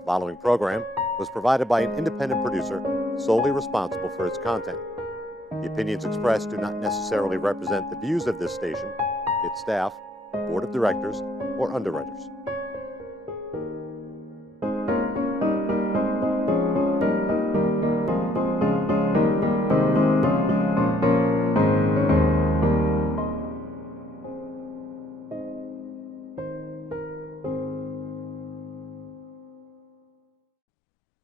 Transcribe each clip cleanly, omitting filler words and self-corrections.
The following program was provided by an independent producer solely responsible for its content. The opinions expressed do not necessarily represent the views of this station, its staff, board of directors, or underwriters.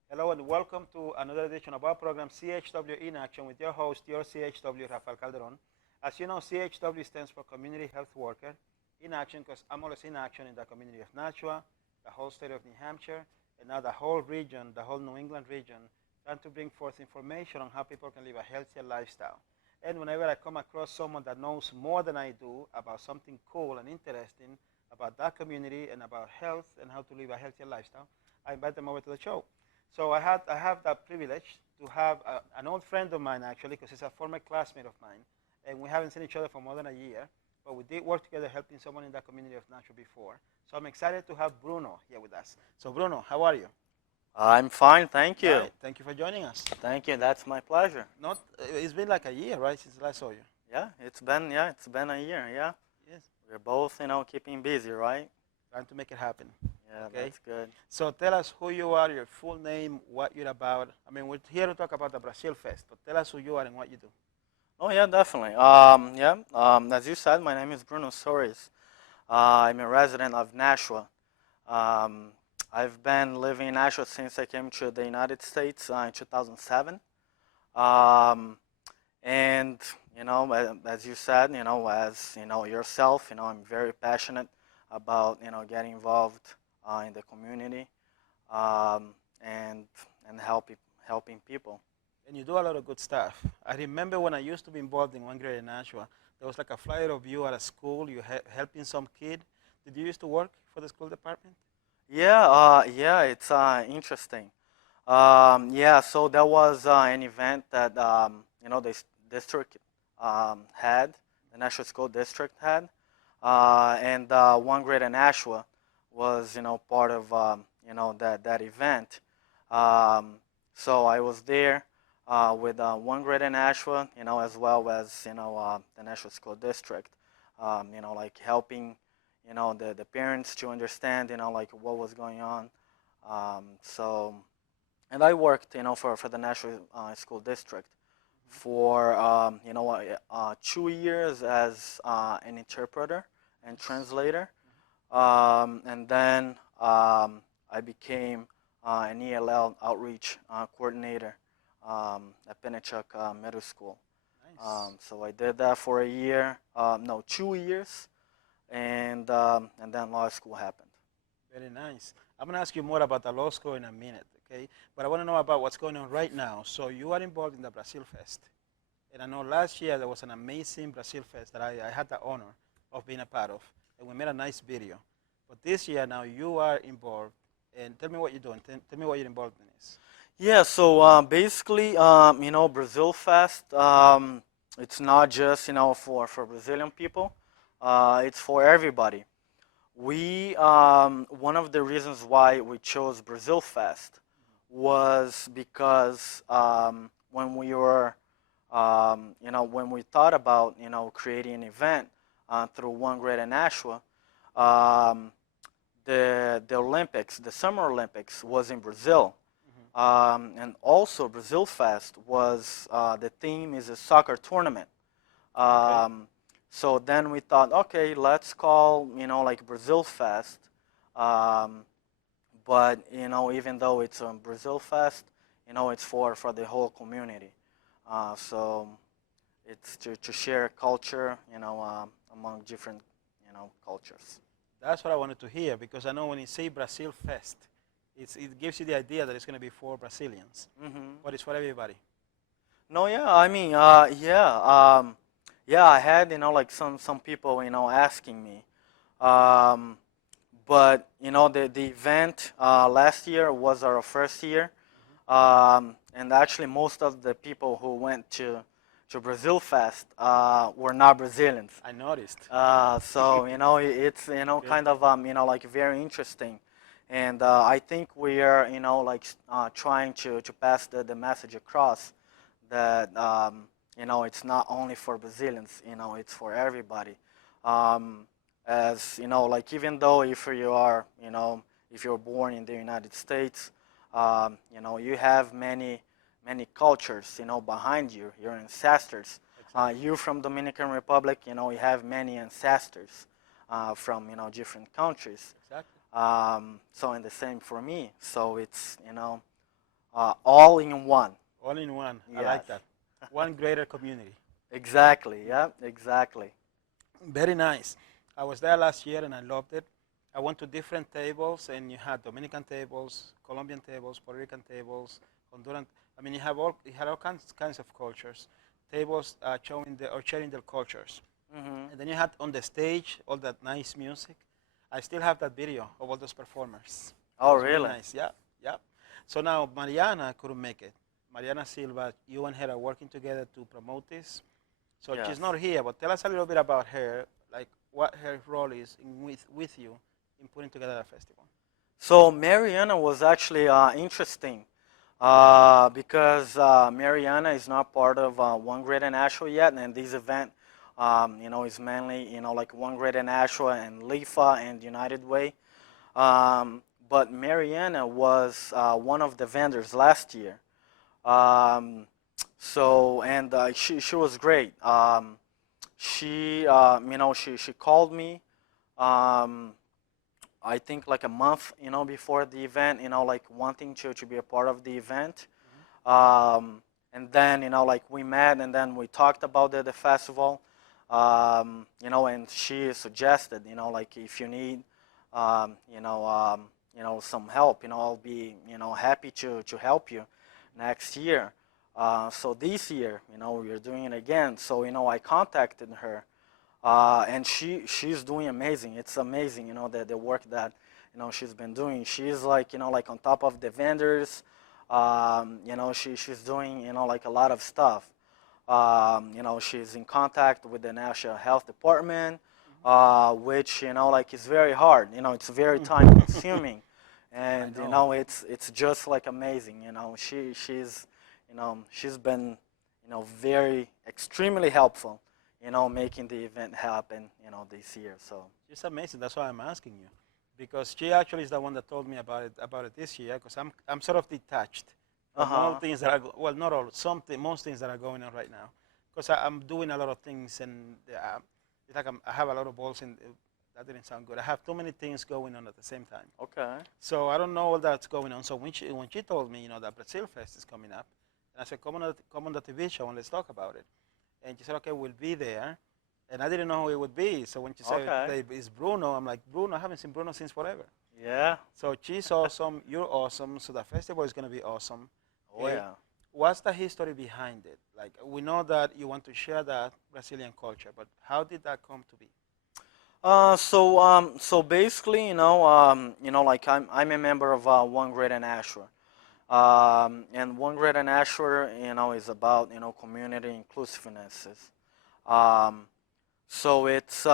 Hello and welcome to another edition of our program, CHW in Action, with your host, your CHW, Rafael Calderon. As you know, CHW stands for Community Health Worker in Action, because I'm always in action in the community of Nashua, the whole state of New Hampshire, and now the whole region, the whole New England region, trying to bring forth information on how people can live a healthier lifestyle. And whenever I come across someone that knows more than I do about something cool and interesting about that community and about health and how to live a healthier lifestyle, I invite them over to the show. So I have that privilege to have an old friend of mine, actually, because he's a former classmate of mine, and we haven't seen each other for more than a year, but we did work together helping someone in the community of Nashua before. So I'm excited to have Bruno here with us. So Bruno, how are you? I'm fine, thank you. Right. Thank you for joining us. Thank you, that's my pleasure. It's been like a year, right, since I saw you? Yeah, it's been a year, yeah. Yes. We're both, keeping busy, right? Trying to make it happen. Yeah, Okay. that's good. So tell us who you are, your full name, what you're about. I mean, we're here to talk about the BrazilFest, but tell us who you are and what you do. Oh yeah, definitely. As you said, my name is Bruno Soares. I'm a resident of Nashua. I've been living in Nashua since I came to the United States in 2007. And as you said, yourself, I'm very passionate about getting involved in the community and helping people. And you do a lot of good stuff. I remember when I used to be involved in one grade in Nashua, there was like a flyer of you at a school, you helping some kid. Did you used to work for the school department? Yeah, it's interesting. So there was an event that the district had, the Nashua School District had, and one grade in Nashua was part of that event. So I was there with one grade in Nashua, as well as the Nashua School District, like helping the parents to understand like what was going on. And I worked for the Nashua School District for 2 years as an interpreter and translator, and then I became an ELL outreach coordinator at Pennachuck Middle School. Nice. So I did that for a year, 2 years, and then law school happened. Very nice. I'm going to ask you more about the law school in a minute, okay? But I want to know about what's going on right now. So you are involved in the BrazilFest. And I know last year there was an amazing BrazilFest that I had the honor of being a part of. And we made a nice video. But this year now you are involved. And tell me what you're doing. Tell me what your involvement is. Yeah, so basically, BrazilFest, it's not just, for Brazilian people. It's for everybody. One of the reasons why we chose BrazilFest was because when we were, when we thought about, creating an event through One Great in Nashua, the Olympics, the Summer Olympics, was in Brazil. And also BrazilFest was, the theme is a soccer tournament. Okay. So then we thought, okay, let's call, like BrazilFest. But, even though it's a BrazilFest, it's for the whole community. So it's to share culture, among different, cultures. That's what I wanted to hear, because I know when you say BrazilFest, it gives you the idea that it's going to be for Brazilians, but it's for everybody. No, yeah, I mean, yeah, I had, like some people, asking me. But, the event last year was our first year. And actually most of the people who went to BrazilFest were not Brazilians. I noticed. So, it's, Good. kind of, like very interesting. And I think we are, like trying to pass the message across that, it's not only for Brazilians, it's for everybody. Um, as, like even though if you are, if you're born in the United States, you have many cultures, behind you, your ancestors. Exactly. You from Dominican Republic, you have many ancestors from, different countries. Exactly. So and the same for me. So it's, all in one. All in one. I Yes. like that. One greater community. Exactly. Yeah. Exactly. Very nice. I was there last year and I loved it. I went to different tables and you had Dominican tables, Colombian tables, Puerto Rican tables, Honduran. I mean, you had all kinds of cultures. Tables showing or sharing their cultures. Hmm. And then you had on the stage all that nice music. I still have that video of all those performers. It Oh, was really really? nice. Yeah, yeah. So now Mariana couldn't make it. Mariana Silva, you and her are working together to promote this. So Yes. she's not here, but tell us a little bit about her, like what her role is with you in putting together a festival. So Mariana was actually interesting because Mariana is not part of One Greater Nashua yet, and this event, is mainly like One Greater Nashua and LIFA and United Way. But Mariana was one of the vendors last year. Um, so and she was great. She called me. Um, I think like a month, before the event, like wanting to be a part of the event. Um, and then, like we met and then we talked about the festival. And she suggested, like if you need, some help, I'll be, happy to help you next year. So this year, we're doing it again. So, I contacted her and she's doing amazing. It's amazing, the work that she's been doing. She's like like on top of the vendors. She's doing like a lot of stuff. She's in contact with the National Health Department, which like is very hard. It's very time consuming, I and know. it's just like amazing. She's been very extremely helpful making the event happen, this year. So It's amazing. That's why I'm asking you, because she actually is the one that told me about it this year. Because I'm sort of detached from all uh-huh. things that are well, not all, most things that are going on right now. Because I'm doing a lot of things, and it's like I have a lot of balls in. That didn't sound good. I have too many things going on at the same time. Okay. So I don't know all that's going on. So when she told me, that BrazilFest is coming up, and I said, come on the TV show and let's talk about it. And she said, okay, we'll be there. And I didn't know who it would be. So when she said, Okay. hey, it's Bruno, I'm like, Bruno, I haven't seen Bruno since forever. Yeah. So she's awesome, you're awesome, so the festival is going to be awesome. Oh yeah. What's the history behind it? Like, we know that you want to share that Brazilian culture, but how did that come to be? So basically, like I'm a member of One Greater Nashua. And One Greater Nashua, is about, community inclusiveness. Um, so it's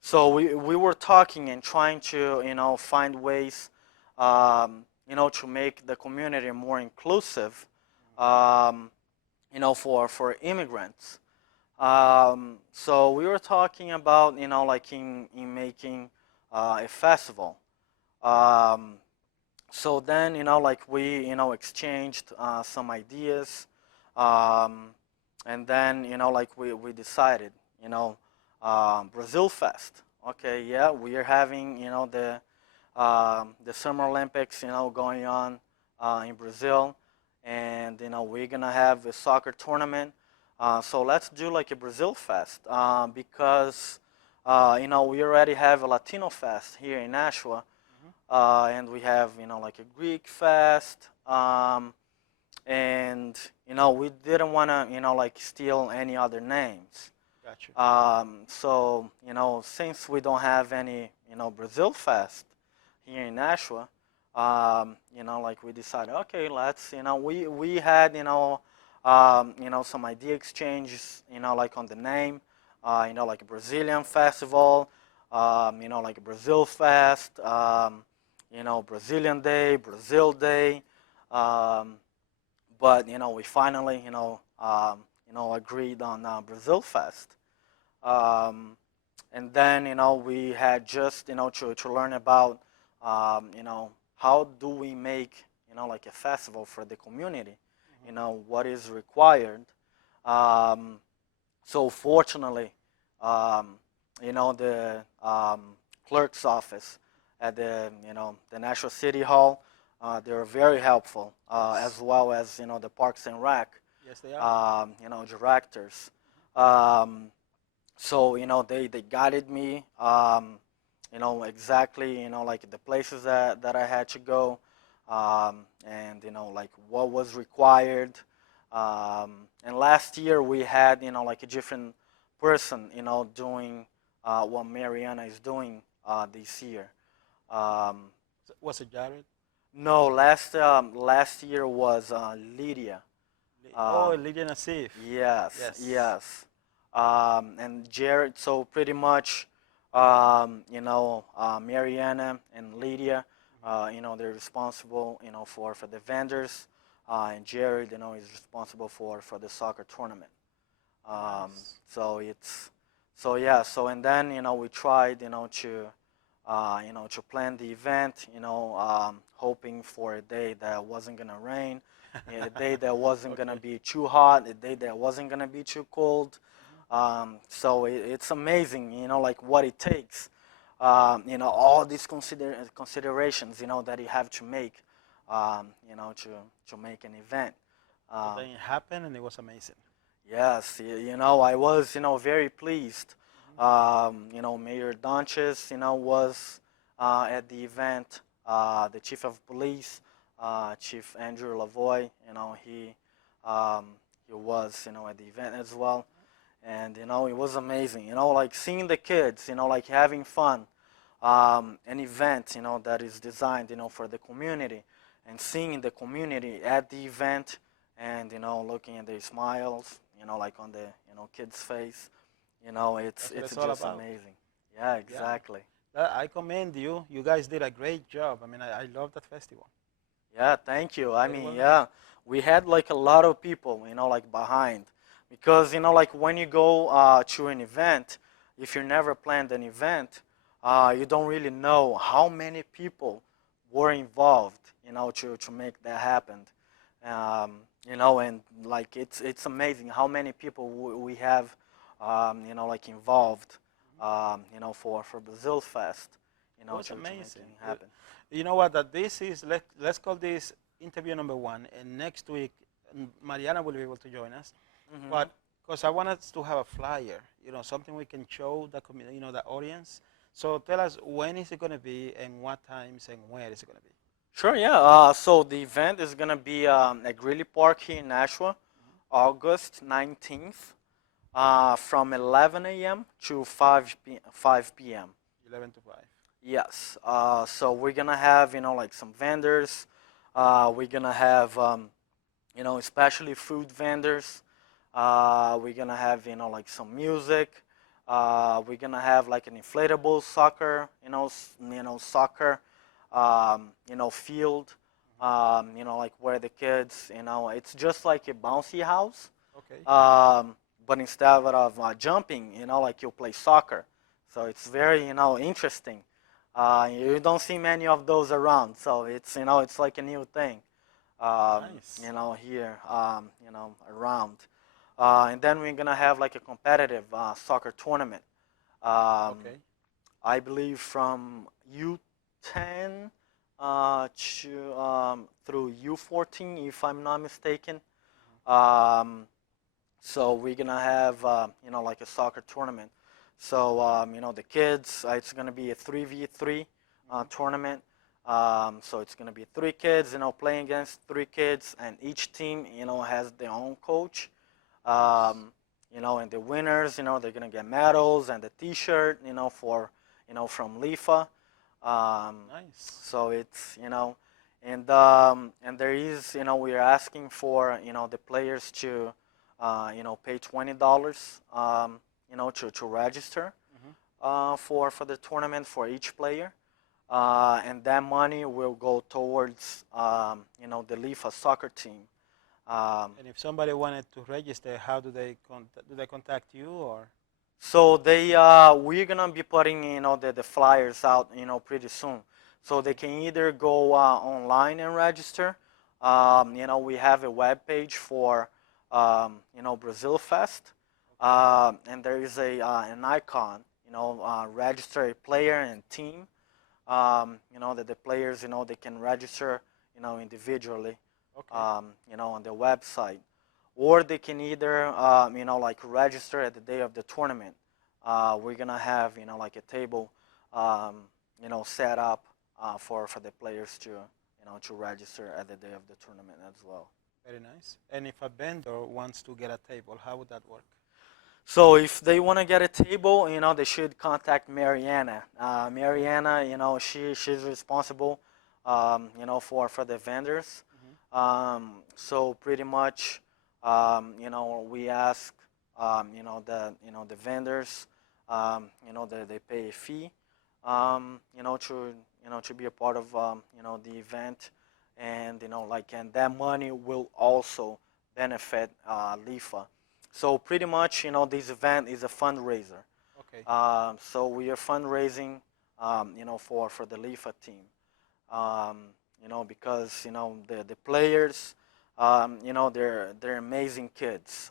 so we were talking and trying to find ways to make the community more inclusive um, for immigrants. So we were talking about like in making a festival. Um, so then like we exchanged some ideas, um, and then like we decided BrazilFest. Okay, yeah, we are having the Summer Olympics going on in Brazil, and we're gonna have a soccer tournament. So let's do like a BrazilFest because we already have a Latino Fest here in Nashua, and we have like a Greek Fest, and we didn't want to like steal any other names. Got you. So since we don't have any Brazil Fest here in Nashua, like we decided, okay, let's we had some idea exchanges like on the name, like a Brazilian festival, like a Brazil Fest, Brazilian Day, Brazil Day. But we finally agreed on BrazilFest. And then we had just to learn about how do we make like a festival for the community, what is required. So fortunately, the clerk's office at the Nashua City Hall, they were very helpful, as well as the Parks and Rec, Yes, they are. directors. So they guided me, exactly like the places that I had to go, and like what was required. And last year we had like a different person doing what Mariana is doing this year. Um, Was it Jared? no, last year was Lydia. Oh, Um, Lydia Nassif. yes, Yes. yes. And Jared, so pretty much, Mariana and Lydia, they're responsible, for the vendors, and Jared, is responsible for the soccer tournament. Nice. So yeah, so and then, we tried, to plan the event, hoping for a day that wasn't gonna rain, a day that wasn't gonna Okay. be too hot, a day that wasn't gonna be too cold. So it's amazing, like what it takes, all these considerations, that you have to make, to make an event. But Um, then it happened and it was amazing. Yes, I was, very pleased. Mayor Donches, was at the event. The chief of police, Chief Andrew Lavoy, um, he was, at the event as well. And, it was amazing, like seeing the kids, like having fun. An event, that is designed, for the community, and seeing the community at the event, and looking at their smiles, like on the kids' face, That's what it's it's all just about. amazing. Yeah, Yeah. exactly. I commend you. You guys did a great job. I mean, I love that festival. Yeah, thank you. I Very mean, well done. yeah, we had like a lot of people, like behind, because like when you go to an event, if you never planned an event, you don't really know how many people were involved, to make that happen. And like it's amazing how many people we have, like involved, for Brazil Fest, It was to make amazing. it happen. You know what? That this is let's call this interview number one, and next week Mariana will be able to join us. Hmm. But because I want us to have a flyer, something we can show the community, the audience. So tell us when is it going to be, and what times, and where is it going to be? Sure, yeah. So the event is gonna be at Greeley Park here in Nashua, August 19th, from 11 a.m. to 5 p.m. 11 to 5. Yes. So we're gonna have like some vendors. We're gonna have especially food vendors. We're gonna have like some music. We're gonna have like an inflatable soccer soccer field. Like where the kids it's just like a bouncy house. Okay. But instead of jumping, like you play soccer. So it's very, interesting. You don't see many of those around, so it's like a new thing, Nice. here, around. And then we're gonna have like a competitive soccer tournament. Um, Okay. I believe from U10 to through U14, if I'm not mistaken. Um, so we're gonna have like a soccer tournament. So the kids, it's gonna be a 3v3 tournament. So it's gonna be three kids, playing against three kids, and each team, has their own coach. Nice. And the winners, they're gonna get medals and the T-shirt, for, from LIFA. Nice. So it's, and there is, we are asking for, the players to, pay $20, to register, Hmm. for the tournament for each player. and that money will go towards the LIFA soccer team. And if somebody wanted to register, how do they contact you or? So we're gonna be putting the flyers out pretty soon. So they can either go online and register. We have a web page for BrazilFest, and there is an icon. Register a player and team. That the players they can register individually. Okay. On the website, or they can either like register at the day of the tournament. We're gonna have like a table set up for the players to register at the day of the tournament as well. Very nice. And if a vendor wants to get a table, how would that work? So if they want to get a table, they should contact Mariana. Mariana, she's responsible, for the vendors. So pretty much, we ask, the vendors, they pay a fee, to be a part of, the event, and and that money will also benefit LIFA. So pretty much, this event is a fundraiser. Okay. So we are fundraising, for the LIFA team. Because the players, they're amazing kids.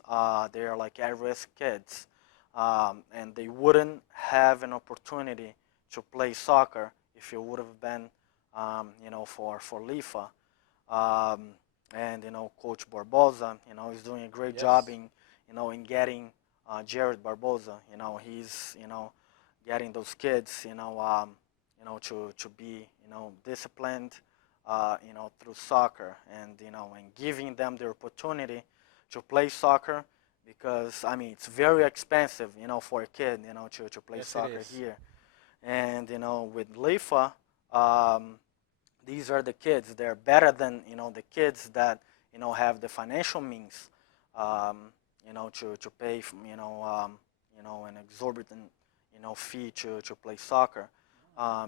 They're like at-risk kids, and they wouldn't have an opportunity to play soccer if it would have been, for LIFA. And Coach Barbosa, is doing a great job in getting Jared Barbosa. He's getting those kids, to be disciplined, through soccer, and and giving them the opportunity to play soccer, because it's very expensive, for a kid, to play soccer here, and with LIFA, these are the kids. They're better than the kids that have the financial means, to pay an exorbitant fee to play soccer,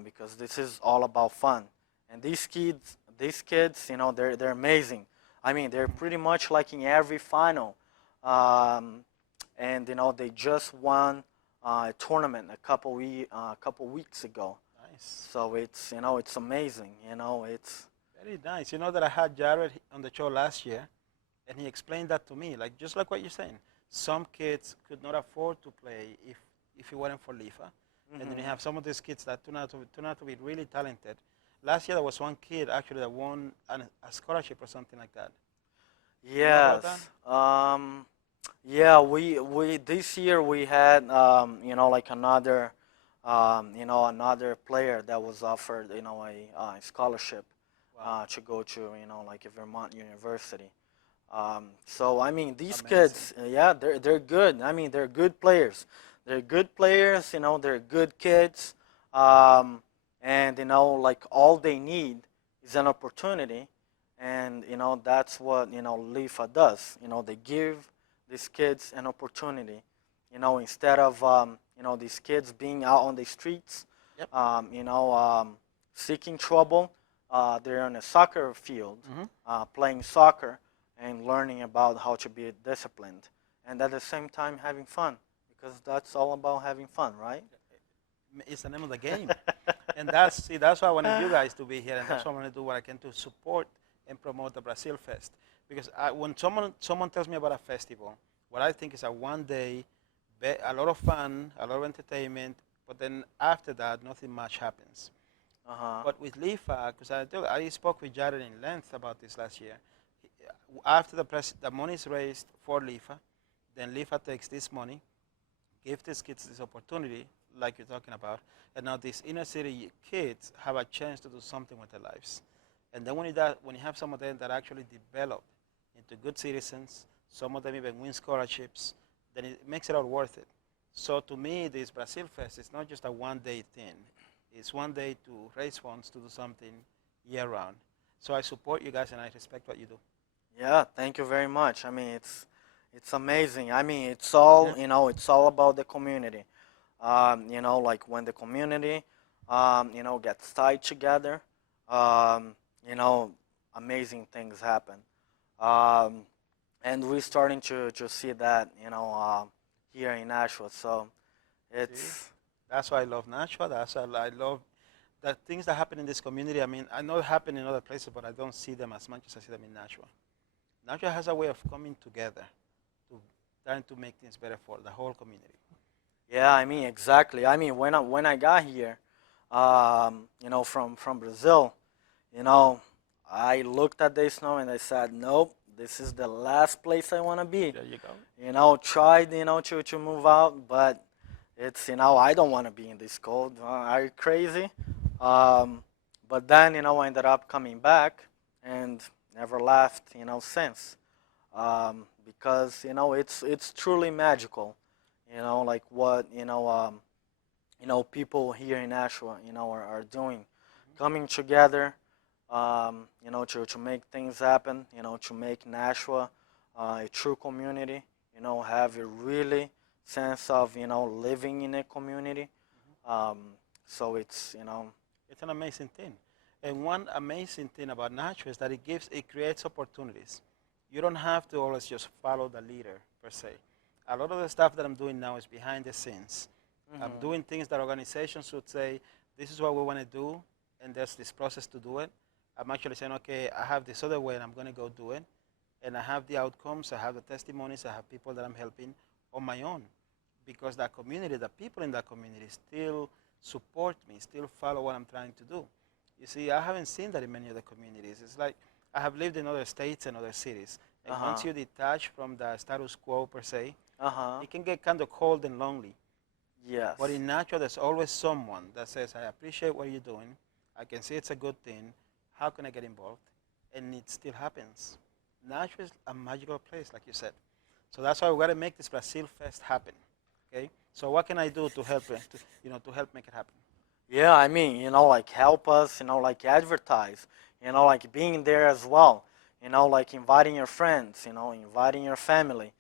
because this is all about fun. And these kids, they're amazing. They're pretty much like in every final, and they just won a tournament a couple weeks ago. Nice. So it's amazing. It's very nice. You know that I had Jared on the show last year, and he explained that to me, just like what you're saying. Some kids could not afford to play if it weren't for LIFA, and then you have some of these kids that turn out to be really talented. Last year there was one kid actually that won a scholarship or something like that. yes. Yeah. We this year we had like another another player that was offered a scholarship. Wow. To go to like a Vermont University. So these Amazing. kids, they're good. They're good players. They're good players. They're good kids. And like all they need is an opportunity, and that's what LIFA does. They give these kids an opportunity. Instead of these kids being out on the streets, Yep. Seeking trouble. They're on a soccer field, playing soccer and learning about how to be disciplined, and at the same time having fun, because that's all about having fun, right? It's the name of the game. And that's why I wanted you guys to be here, and that's why I want to do what I can to support and promote the BrazilFest. Because when someone tells me about a festival, what I think is a one-day, a lot of fun, a lot of entertainment, but then after that, nothing much happens. But with LIFA, because I spoke with Jared in length about this last year, after the money is raised for LIFA, then LIFA takes this money, gives these kids this opportunity, like you're talking about, and now these inner city kids have a chance to do something with their lives. And then when you have some of them that actually develop into good citizens, some of them even win scholarships, then it makes it all worth it. So to me, this BrazilFest is not just a one-day thing. It's one day to raise funds to do something year-round. So I support you guys and I respect what you do. Yeah, thank you very much. It's amazing. It's all it's all about the community. Like when the community gets tied together, um, you know, amazing things happen. Um, and we're starting to see that, here in Nashua. So See, it's, that's why I love Nashua. That's why I love the things that happen in this community. I mean, I know it happen in other places, but I don't see them as much as I see them in Nashua. Nashua has a way of coming together to trying to make things better for the whole community. yeah, I mean, exactly. I mean, when I got here, from Brazil, you know, I looked at this snow and I said, nope, this is the last place I want to be. There you go. Tried, to move out, but it's, I don't want to be in this cold. Are you crazy? Um, but then, I ended up coming back and never left, since. Because, it's truly magical, like what, people here in Nashua, are doing, coming together, to make things happen, to make Nashua a true community, have a really sense of, living in a community. Um, so It's an amazing thing. And one amazing thing about Nashua is that it creates opportunities. You don't have to always just follow the leader per se. A lot of the stuff that I'm doing now is behind the scenes. I'm doing things that organizations would say, this is what we want to do, and there's this process to do it. I'm actually saying, okay, I have this other way, and I'm going to go do it. And I have the outcomes, I have the testimonies, I have people that I'm helping on my own. Because that community, the people in that community still support me, still follow what I'm trying to do. You see, I haven't seen that in many other communities. It's like I have lived in other states and other cities. And once you detach from the status quo per se, it can get kind of cold and lonely. yes. But in Nashua, there's always someone that says, I appreciate what you're doing. I can see it's a good thing. How can I get involved? And it still happens. Nashua is a magical place, like you said. So that's why we got to make this BrazilFest happen. Okay. So what can I do to help to help make it happen? Yeah, I mean, like help us, like advertise, like being there as well, like inviting your friends, inviting your family,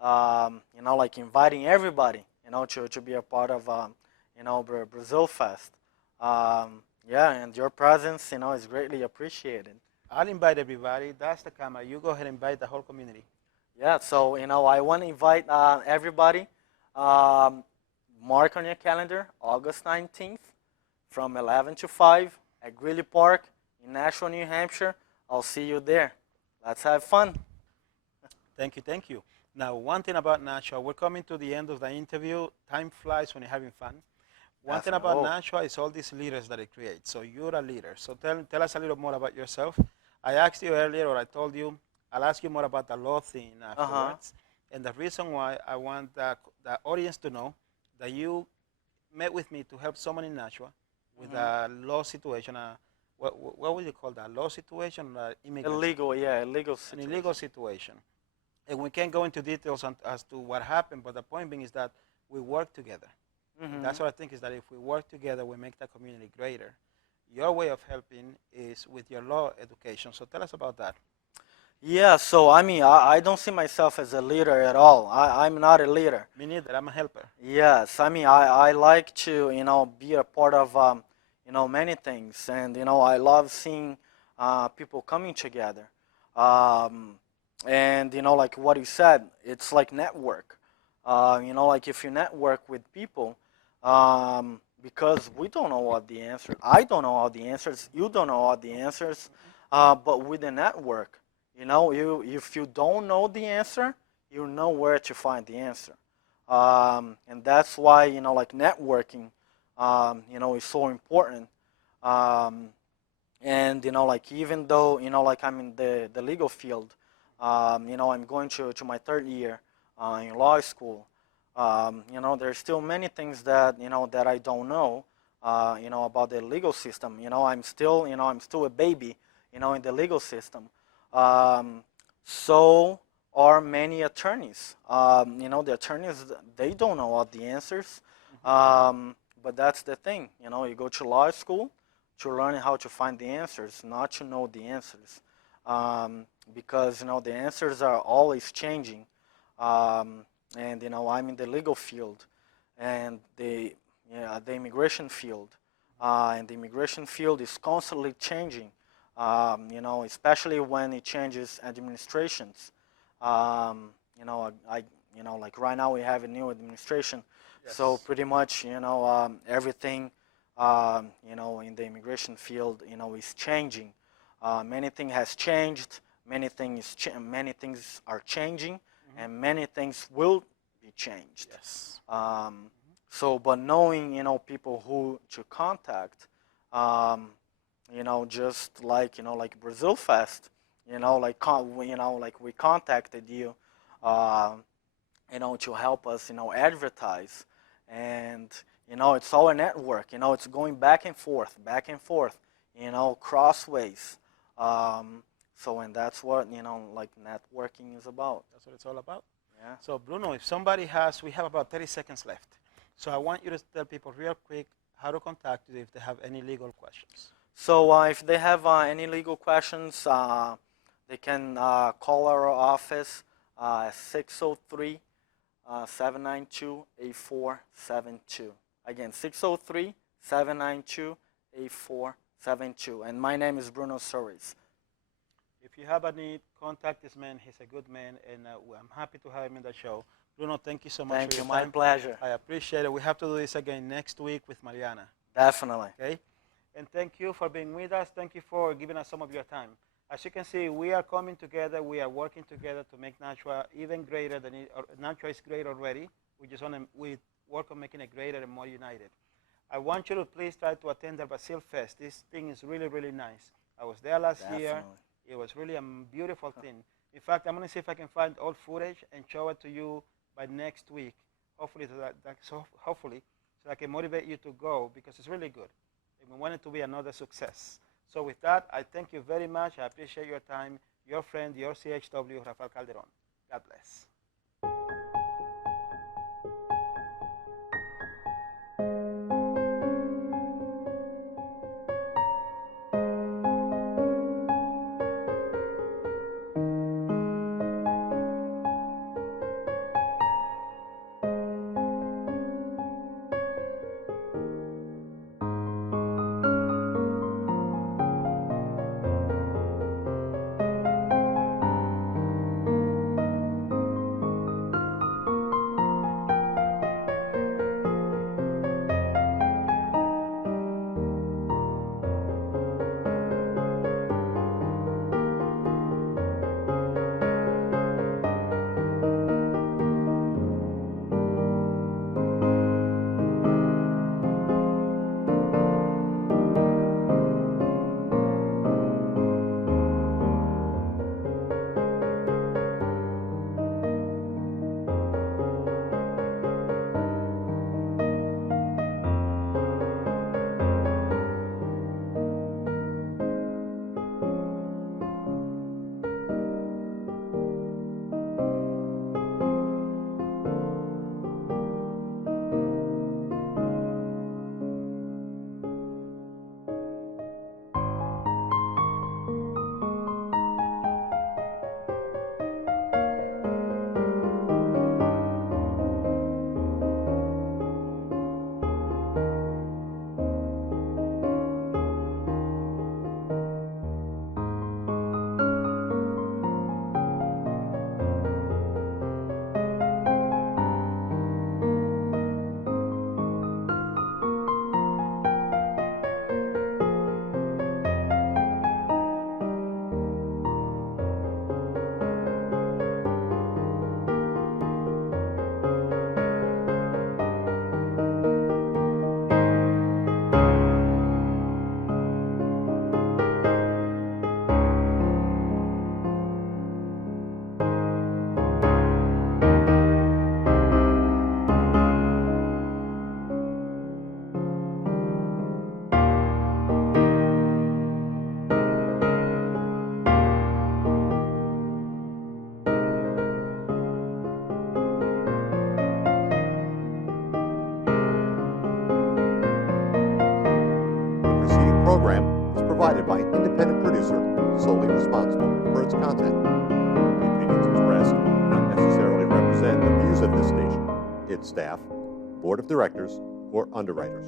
like inviting everybody, to be a part of, Brazil Fest. Yeah, and your presence, is greatly appreciated. I'll invite everybody. That's the camera. You go ahead and invite the whole community. Yeah, so, I want to invite everybody. Um, Mark on your calendar, August 19th. From 11 to 5 at Greeley Park in Nashua, New Hampshire. I'll see you there. Let's have fun. Thank you, thank you. Now, one thing about Nashua, we're coming to the end of the interview. Time flies when you're having fun. One thing about Nashua is all these leaders that it creates. So you're a leader. So tell us a little more about yourself. I asked you earlier, or I told you, I'll ask you more about the law thing afterwards. And the reason why I want the audience to know that you met with me to help someone in Nashua with a law situation, what would you call that? Law situation or illegal situation. An illegal situation. And we can't go into details as to what happened, but the point being is that we work together. That's what I think is that if we work together, we make the community greater. Your way of helping is with your law education. So tell us about that. Yeah, so I mean, I don't see myself as a leader at all. I'm not a leader. Me neither. I'm a helper. Yes, I mean, I like to, be a part of, many things. And, I love seeing people coming together. And, like what you said, it's like network. Like if you network with people, because we don't know all the answers. I don't know all the answers. You don't know all the answers. But with the network, if you don't know the answer, you know where to find the answer. And that's why, like networking, is so important. And, like even though, like I'm in the legal field, I'm going to my third year in law school. There's still many things that, that I don't know, about the legal system. I'm still a baby, in the legal system. So are many attorneys. The attorneys, they don't know all the answers. But that's the thing. You go to law school to learn how to find the answers, not to know the answers. Because, the answers are always changing. And, I'm in the legal field and the immigration field. and the immigration field is constantly changing. You know, especially when it changes administrations. You know, you know, like right now we have a new administration, so pretty much, you know, everything, you know, in the immigration field, you know, is changing. Many things has changed. Many things are changing, and many things will be changed. Yes. So, but knowing, you know, people who to contact, you know, just like, you know, like BrazilFest, you know, like you know, like we contacted you, you know, to help us, you know, advertise, and you know, it's all a network. You know, it's going back and forth, you know, crossways. So, and that's what, you know, like networking is about. That's what it's all about. Yeah. So Bruno, if somebody has, we have about 30 seconds left. So I want you to tell people real quick how to contact you if they have any legal questions. So if they have any legal questions, they can call our office at 603-792-8472. Again, 603-792-8472. And my name is Bruno Soares. If you have a need, contact this man. He's a good man, and I'm happy to have him in the show. Bruno, thank you so much Thank for you. your My time. pleasure. I appreciate it. We have to do this again next week with Mariana. Definitely. Okay? And thank you for being with us. Thank you for giving us some of your time. As you can see, we are coming together. We are working together to make Nashua even greater than it. Nashua is great already. We work on making it greater and more united. I want you to please try to attend the BrazilFest. This thing is really, really nice. I was there last year. It was really a beautiful thing. In fact, I'm going to see if I can find old footage and show it to you by next week. Hopefully, so I can motivate you to go, because it's really good. And we want it to be another success. So with that, I thank you very much. I appreciate your time. Your friend, your CHW, Rafael Calderon. God bless. provided by an independent producer solely responsible for its content. The opinions expressed do not necessarily represent the views of this station, its staff, board of directors, or underwriters.